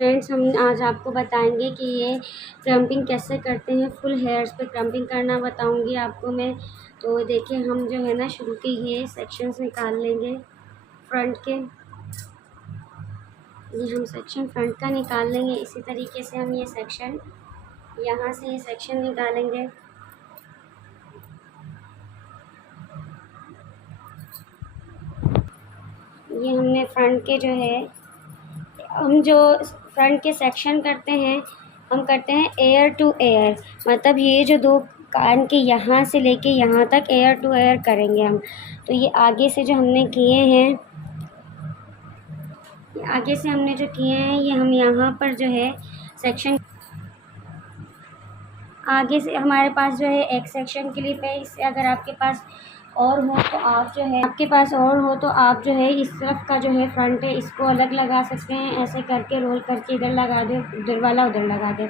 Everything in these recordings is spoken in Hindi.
फ्रेंड्स, हम आज आपको बताएंगे कि ये क्रम्पिंग कैसे करते हैं। फुल हेयर्स पे क्रम्पिंग करना बताऊंगी आपको मैं। तो देखिए, हम जो है ना शुरू के ये सेक्शंस निकाल लेंगे फ्रंट के। ये हम सेक्शन फ्रंट का निकाल लेंगे। इसी तरीके से हम ये सेक्शन यहाँ से ये सेक्शन निकालेंगे। ये हमने फ्रंट के जो है, हम जो फ्रंट के सेक्शन करते हैं, हम करते हैं एयर टू एयर। मतलब ये जो दो कान के यहाँ से लेके यहाँ तक एयर टू एयर करेंगे हम। तो ये आगे से जो हमने किए हैं, आगे से हमने जो किए हैं, ये हम यहाँ पर जो है सेक्शन, आगे से हमारे पास जो है एक सेक्शन क्लिप है। इससे अगर आपके पास और हो तो आप जो है, आपके पास और हो तो आप जो है इस तरफ का जो है फ्रंट है इसको अलग लगा सकते हैं। ऐसे करके रोल करके इधर लगा दे, उधर वाला उधर लगा दे।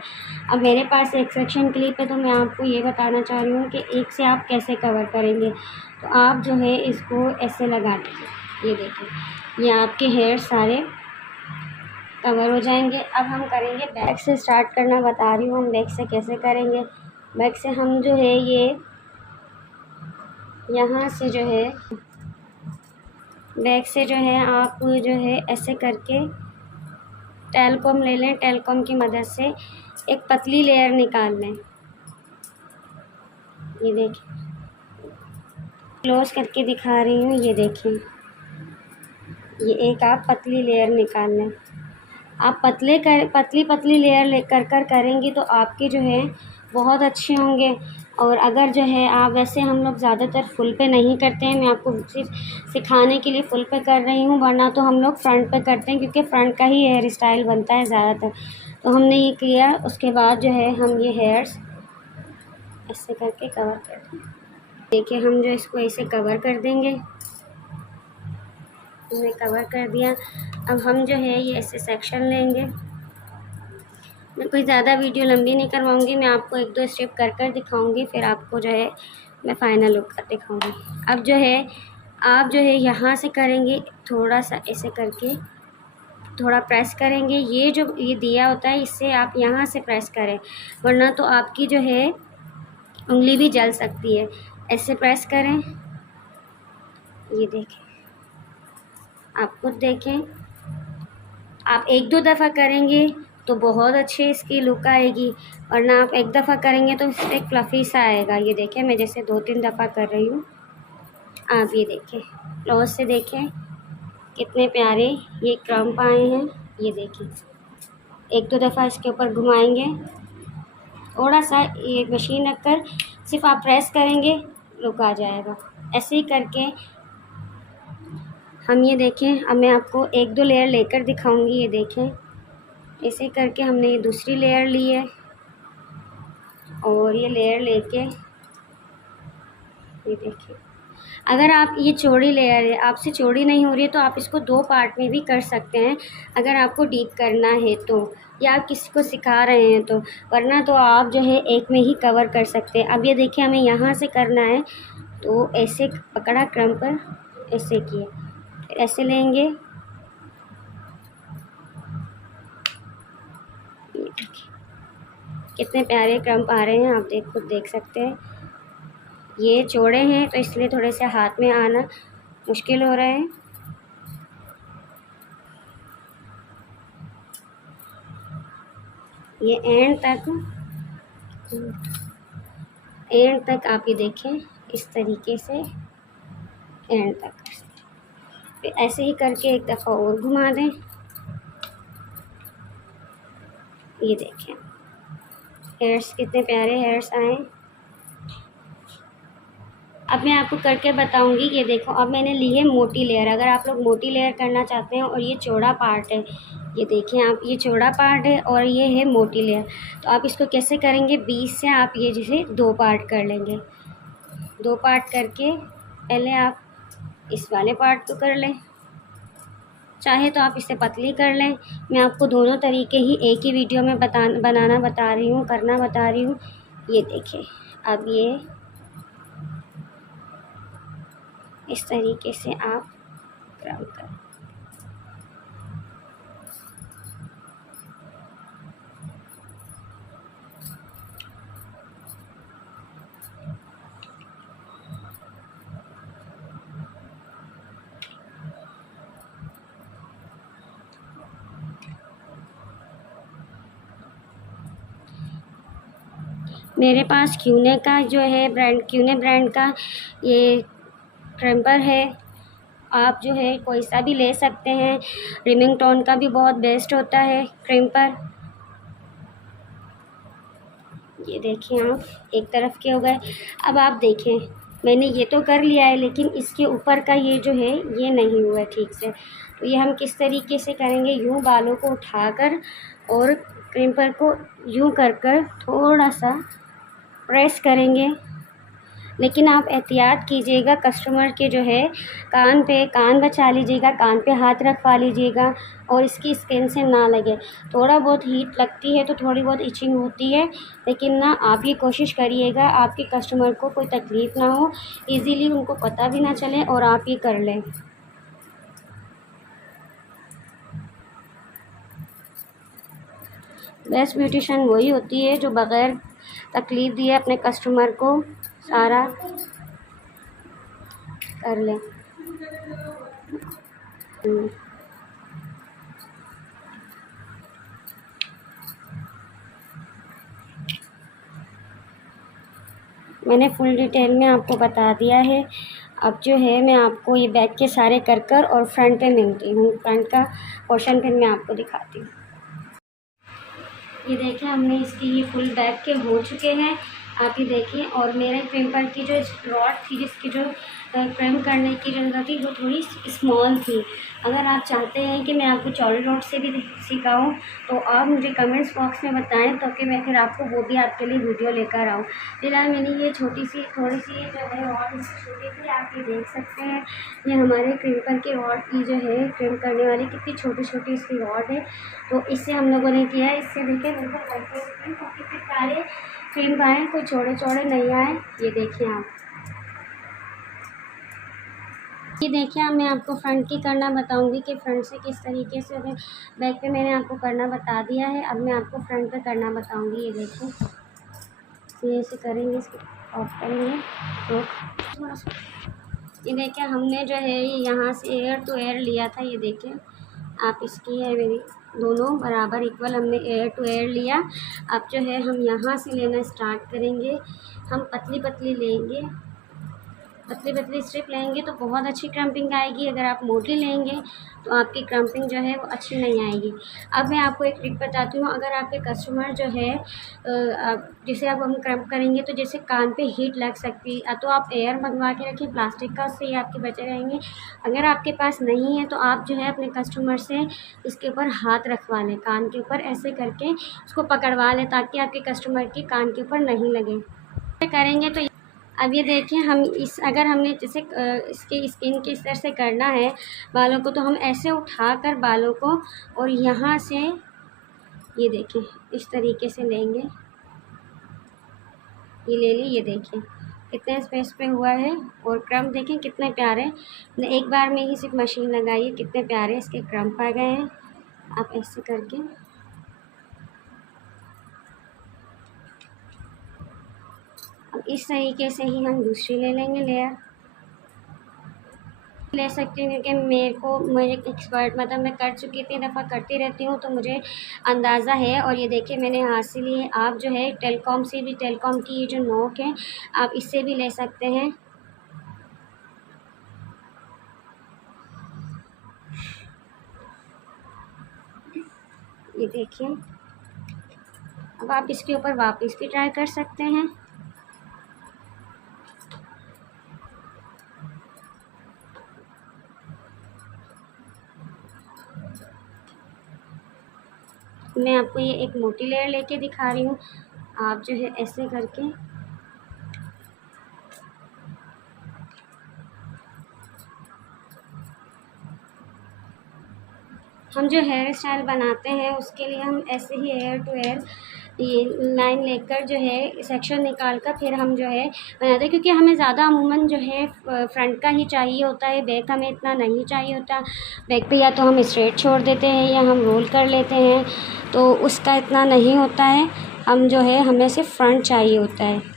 अब मेरे पास एक सेक्शन क्लिप है तो मैं आपको ये बताना चाह रही हूँ कि एक से आप कैसे कवर करेंगे। तो आप जो है इसको ऐसे लगा देंगे। ये देखिए, ये आपके हेयर सारे कवर हो जाएंगे। अब हम करेंगे बैक से स्टार्ट करना बता रही हूँ। हम बैक से कैसे करेंगे। बैक से हम जो है ये यहाँ से जो है, बैक से जो है आप जो है ऐसे करके टेलकॉम ले लें। टेलकॉम की मदद से एक पतली लेयर निकाल लें। ये देखिए, क्लोज करके दिखा रही हूँ। ये देखिए, ये एक आप पतली लेयर निकाल लें। आप पतली पतली लेयर लेकर कर करेंगी तो आपके जो है बहुत अच्छे होंगे। और अगर जो है आप, वैसे हम लोग ज़्यादातर फुल पे नहीं करते हैं, मैं आपको सिर्फ सिखाने के लिए फुल पे कर रही हूँ, वरना तो हम लोग फ्रंट पे करते हैं क्योंकि फ्रंट का ही हेयर स्टाइल बनता है ज़्यादातर। तो हमने ये किया, उसके बाद जो है हम ये हेयर्स ऐसे करके कवर कर दें। देखिए, हम जो इसको ऐसे कवर कर देंगे। हमने कवर कर दिया। अब हम जो है ये ऐसे सेक्शन लेंगे। मैं कोई ज़्यादा वीडियो लंबी नहीं करवाऊँगी, मैं आपको एक दो स्टेप कर कर दिखाऊँगी, फिर आपको जो है मैं फ़ाइनल लुक कर दिखाऊँगी। अब जो है आप जो है यहाँ से करेंगे, थोड़ा सा ऐसे करके थोड़ा प्रेस करेंगे। ये जो ये दिया होता है इससे आप यहाँ से प्रेस करें, वरना तो आपकी जो है उंगली भी जल सकती है। ऐसे प्रेस करें। ये देखें, आप खुद देखें। आप एक दो दफ़ा करेंगे तो बहुत अच्छी इसकी लुक आएगी, वरना आप एक दफ़ा करेंगे तो एक फ्लफ़ी सा आएगा। ये देखें, मैं जैसे 2-3 दफ़ा कर रही हूँ। आप ये देखें, क्लोज से देखें कितने प्यारे ये क्रम्प आए हैं। ये देखें, एक दो दफ़ा इसके ऊपर घुमाएंगे, थोड़ा सा ये मशीन रखकर सिर्फ आप प्रेस करेंगे, लुक आ जाएगा। ऐसे ही करके हम, ये देखें, अब मैं आपको एक दो लेयर लेकर दिखाऊंगी। ये देखें, ऐसे करके हमने ये दूसरी लेयर ली है और ये लेयर लेके, ये देखिए, अगर आप, ये चौड़ी लेयर है, आपसे चौड़ी नहीं हो रही है तो आप इसको 2 पार्ट में भी कर सकते हैं अगर आपको डीप करना है तो, या आप किसी को सिखा रहे हैं तो, वरना तो आप जो है एक में ही कवर कर सकते हैं। अब ये देखिए, हमें यहाँ से करना है तो ऐसे पकड़ा क्रम पर, ऐसे किए, फिर ऐसे लेंगे। ये देखिए कितने प्यारे क्रम्प आ रहे हैं, आप खुद देख सकते हैं। ये चौड़े हैं तो इसलिए थोड़े से हाथ में आना मुश्किल हो रहा है। ये एंड तक आप ये देखें, इस तरीके से एंड तक। फिर ऐसे ही करके एक दफ़ा और घुमा दें। ये देखें, हेयर्स कितने प्यारे हेयर्स आए। अब मैं आपको करके बताऊंगी। ये देखो, अब मैंने ली है मोटी लेयर। अगर आप लोग मोटी लेयर करना चाहते हैं, और ये चौड़ा पार्ट है, ये देखें आप, ये चौड़ा पार्ट है और ये है मोटी लेयर। तो आप इसको कैसे करेंगे, बीच से आप ये जैसे 2 पार्ट कर लेंगे। 2 पार्ट करके पहले आप इस वाले पार्ट को कर लें, चाहे तो आप इसे पतली कर लें। मैं आपको दोनों तरीके ही एक ही वीडियो में बनाना बता रही हूँ, करना बता रही हूँ। ये देखिए, अब ये इस तरीके से आप क्रम करें। मेरे पास क्यूने का जो है ब्रांड, क्यूने ब्रांड का ये क्रिम्पर है। आप जो है कोई सा भी ले सकते हैं। रिमिंगटोन का भी बहुत बेस्ट होता है क्रिम्पर। ये देखिए आप, एक तरफ के हो गए। अब आप देखें, मैंने ये तो कर लिया है, लेकिन इसके ऊपर का ये जो है ये नहीं हुआ है ठीक से। तो ये हम किस तरीके से करेंगे, यूँ बालों को उठाकर और क्रिम्पर को यूँ कर कर थोड़ा सा प्रेस करेंगे। लेकिन आप एहतियात कीजिएगा, कस्टमर के जो है कान बचा लीजिएगा, कान पे हाथ रखवा लीजिएगा और इसकी स्किन से ना लगे। थोड़ा बहुत हीट लगती है तो थोड़ी बहुत इचिंग होती है, लेकिन ना आप ये कोशिश करिएगा आपके कस्टमर को कोई तकलीफ़ ना हो, इजीली उनको पता भी ना चले और आप ये कर लें। बेस्ट ब्यूटिशियन वही होती है जो बग़ैर तकलीफ़ दिए अपने कस्टमर को सारा कर लें। मैंने फुल डिटेल में आपको बता दिया है। अब जो है मैं आपको ये बैक के सारे कर और फ्रंट पे मिलती हूँ। फ्रंट का पोर्शन फिर मैं आपको दिखाती हूँ। ये देखिए, हमने इसकी ये फुल बैक के हो चुके हैं, आप ये देखिए। और मेरे क्रिम्पर की जो रॉड थी, जिसकी जो क्रिम करने की जगह थी, वो थोड़ी स्मॉल थी। अगर आप चाहते हैं कि मैं आपको चौड़ी रॉड से भी सिखाऊं तो आप मुझे कमेंट्स बॉक्स में बताएं, तो कि मैं फिर आपको वो भी आपके लिए वीडियो लेकर आऊँ। फिलहाल मैंने ये थोड़ी सी जो है रॉड छोटी थी, आप ये देख सकते हैं। ये हमारे क्रिम्पर की रॉड की जो है क्रिम करने वाली कितनी छोटी छोटी इसकी रॉड है। तो इससे हम लोगों ने किया है, इससे देखिए बिल्कुल कितने सारे क्रिम आए, कोई छोटे छोटे नहीं आए। ये देखिए आप, ये देखिए। अब मैं आपको फ्रंट की करना बताऊंगी कि फ्रंट से किस तरीके से है। बैक पे मैंने आपको करना बता दिया है, अब मैं आपको फ्रंट पे करना बताऊंगी। ये देखिए, ये ऐसे करेंगे, इसको ऑफ करेंगे तो थोड़ा सा। ये देखिए, हमने जो है यहाँ से एयर टू एयर लिया था। ये देखिए आप, इसकी है मेरी दोनों बराबर इक्वल, हमने एयर टू एयर लिया। अब जो है हम यहाँ से लेना स्टार्ट करेंगे। हम पतली पतली लेंगे, पतली पतली स्ट्रिप लेंगे तो बहुत अच्छी क्रम्पिंग आएगी। अगर आप मोटी लेंगे तो आपकी क्रम्पिंग जो है वो अच्छी नहीं आएगी। अब मैं आपको एक ट्रिक बताती हूँ। अगर आपके कस्टमर जो है जैसे अब हम क्रम्प करेंगे तो जैसे कान पे हीट लग सकती है, तो आप एयर मंगवा के रखिए प्लास्टिक का, उससे ही आपके बचे रहेंगे। अगर आपके पास नहीं है तो आप जो है अपने कस्टमर से इसके ऊपर हाथ रखवा लें, कान के ऊपर ऐसे करके उसको पकड़वा लें, ताकि आपके कस्टमर के कान के ऊपर नहीं लगे। करेंगे तो अब ये देखिए, हम अगर हमने जैसे इसकी स्किन के इस तरह से करना है बालों को, तो हम ऐसे उठाकर बालों को और यहाँ से ये देखिए इस तरीके से लेंगे। ये ले ली, ये देखिए कितने स्पेस पे हुआ है। और क्रम देखें कितने प्यारे, एक बार में ही सिर्फ मशीन लगाइए, कितने प्यारे इसके क्रम आ गए हैं। आप ऐसे करके अब इस तरीके से ही हम दूसरी ले लेंगे लेयर। ले सकती हूँ क्योंकि मेरे एक्सपर्ट मतलब मैं कर चुकी थी, दफ़ा करती रहती हूँ, तो मुझे अंदाज़ा है। और ये देखिए मैंने हाथ से लिए। आप जो है टेलीकॉम से भी, टेलीकॉम की ये जो नोक है आप इससे भी ले सकते हैं। ये देखिए, अब आप इसके ऊपर वापस भी ट्राई कर सकते हैं। मैं आपको ये एक मोटी लेयर लेके दिखा रही हूँ। आप जो है ऐसे करके हम जो हेयर स्टाइल बनाते हैं उसके लिए हम ऐसे ही एयर टू एयर ये लाइन लेकर जो है सेक्शन निकाल कर फिर हम जो है बनाते हैं, क्योंकि हमें ज़्यादा अमूमन जो है फ्रंट का ही चाहिए होता है, बैक हमें इतना नहीं चाहिए होता। बैक पे या तो हम स्ट्रेट छोड़ देते हैं या हम रोल कर लेते हैं, तो उसका इतना नहीं होता है। हम जो है हमें सिर्फ फ्रंट चाहिए होता है।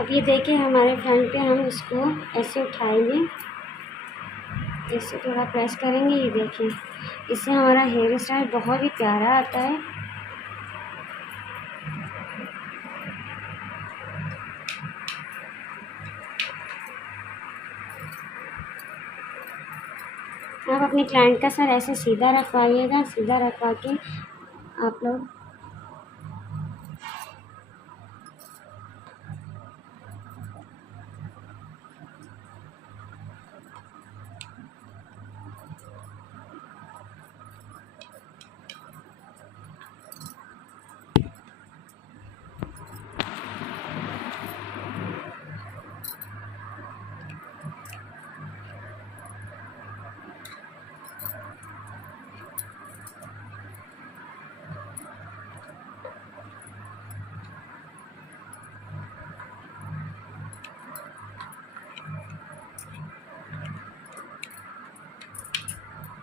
अब ये देखिए हमारे फ्रंट पे हम इसको ऐसे उठाएंगे, इससे थोड़ा प्रेस करेंगे। ये देखिए इससे हमारा हेयर स्टाइल बहुत ही प्यारा आता है। आप अपने क्लाइंट का सर ऐसे सीधा रखवाइएगा, सीधा रखवा के आप लोग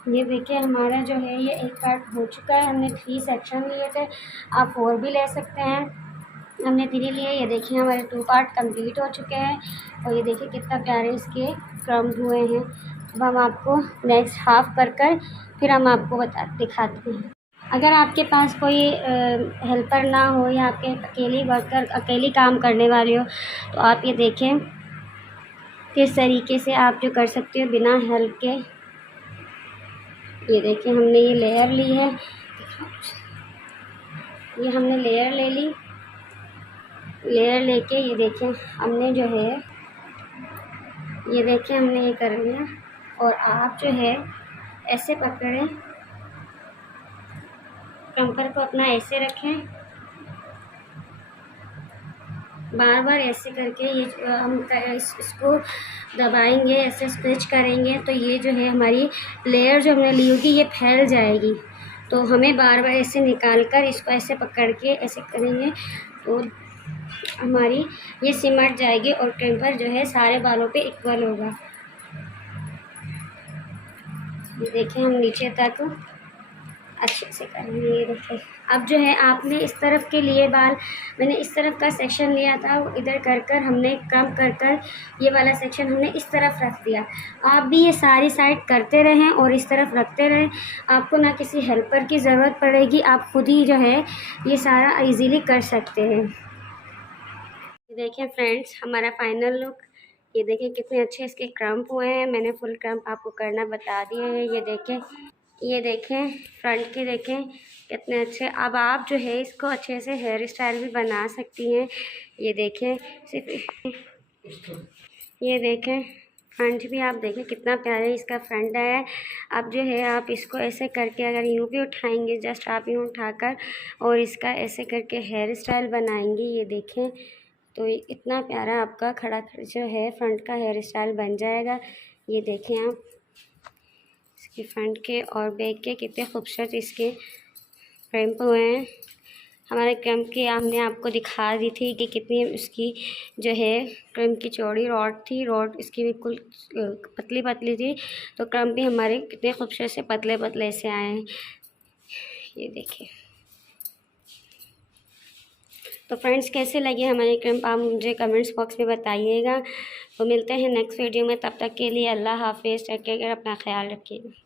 ये देखिए हमारा जो है ये एक पार्ट हो चुका है। हमने 3 सेक्शन लिए थे, आप 4 भी ले सकते हैं। हमने 3 लिए। ये देखिए हमारे 2 पार्ट कंप्लीट हो चुके हैं और ये देखिए कितना प्यारे इसके क्रम्ब हुए हैं। अब हम आपको नेक्स्ट हाफ कर फिर हम आपको दिखाते हैं। अगर आपके पास कोई हेल्पर ना हो या आपके अकेली काम करने वाले हो तो आप ये देखें किस तरीके से आप जो कर सकते हो बिना हेल्प के। ये देखिए हमने ये लेयर ली है, ये हमने लेयर ले ली। लेयर लेके ये देखें हमने जो है ये देखिए हमने ये कर लिया। और आप जो है ऐसे पकड़ें, कंकर को अपना ऐसे रखें, बार बार ऐसे करके ये हम इसको दबाएंगे, ऐसे स्ट्रेच करेंगे तो ये जो है हमारी लेयर जो हमने ली होगी ये फैल जाएगी। तो हमें बार बार ऐसे निकाल कर इसको ऐसे पकड़ के ऐसे करेंगे तो हमारी ये सिमट जाएगी और टेम्पर जो है सारे बालों पे इक्वल होगा। ये देखिए हम नीचे तक अच्छे से करेंगे। ये देखिए अब जो है आपने इस तरफ के लिए बाल, मैंने इस तरफ का सेक्शन लिया था, वो इधर कर हमने कम कर ये वाला सेक्शन हमने इस तरफ रख दिया। आप भी ये सारी साइड करते रहें और इस तरफ रखते रहें। आपको ना किसी हेल्पर की ज़रूरत पड़ेगी, आप खुद ही जो है ये सारा इजीली कर सकते हैं। देखिए फ्रेंड्स हमारा फाइनल लुक, ये देखिए कितने अच्छे इसके क्रम्प हुए हैं। मैंने फुल क्रम्प आपको करना बता दिए हैं। ये देखें फ्रंट के देखें कितने अच्छे। अब आप जो है इसको अच्छे से हेयर स्टाइल भी बना सकती हैं। ये देखें ये देखें फ्रंट भी आप देखें कितना प्यारा इसका फ्रंट है। अब जो है आप इसको ऐसे करके अगर यूँ भी उठाएंगे, जस्ट आप यूँ उठाकर और इसका ऐसे करके हेयर स्टाइल बनाएंगे, ये देखें तो इतना प्यारा आपका खड़ा जो है फ्रंट का हेयर स्टाइल बन जाएगा। ये देखें आप इसके फ्रंट के और बैक के कितने खूबसूरत इसके क्रैम्प हुए हैं। हमारे क्रैम्प की हमने आपको दिखा दी थी कि कितनी उसकी जो है क्रैम्प की चौड़ी रॉड थी। रॉड इसकी बिल्कुल पतली पतली थी, तो क्रैम्प भी हमारे कितने खूबसूरत से पतले पतले से आए हैं। ये देखिए तो फ्रेंड्स कैसे लगे हमारे क्रैम्प आप मुझे कमेंट्स बॉक्स में बताइएगा। तो मिलते हैं नेक्स्ट वीडियो में, तब तक के लिए अल्लाह हाफिज़। टेक केयर, अपना ख्याल रखिएगा।